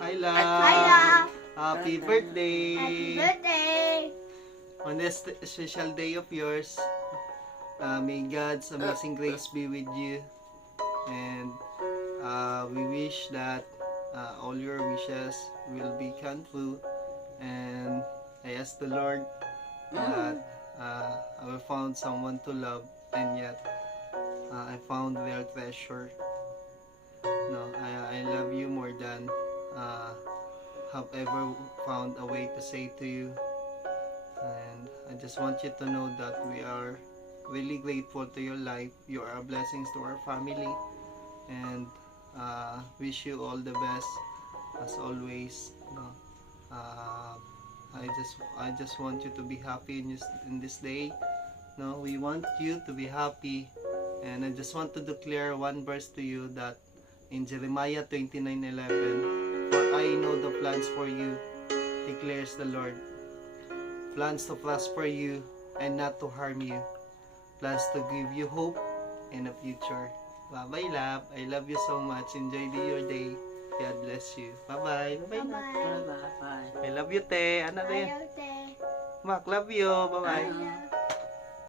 Hi, love. Hi, love. Happy birthday. Happy birthday. On this special day of yours, may God's amazing grace be with you. And we wish that all your wishes will be come true. And I ask the Lord that I will found someone to love, and yet I found their treasure. No, I love you more than have ever found a way to say to you. And I just want you to know that we are really grateful to your life. You are a blessing to our family, and wish you all the best as always. No, I just want you to be happy in this day. No, we want you to be happy, and I just want to declare one verse to you that in Jeremiah 29:11, for I know the plans for you, declares the Lord. Plans to prosper you and not to harm you. Plans to give you hope and a future. Bye-bye, love. I love you so much. Enjoy your day. God bless you. Bye-bye. Bye-bye. Bye-bye. Bye. I love you, te. Ano I te? love you. Mac, love you. Bye-bye. I love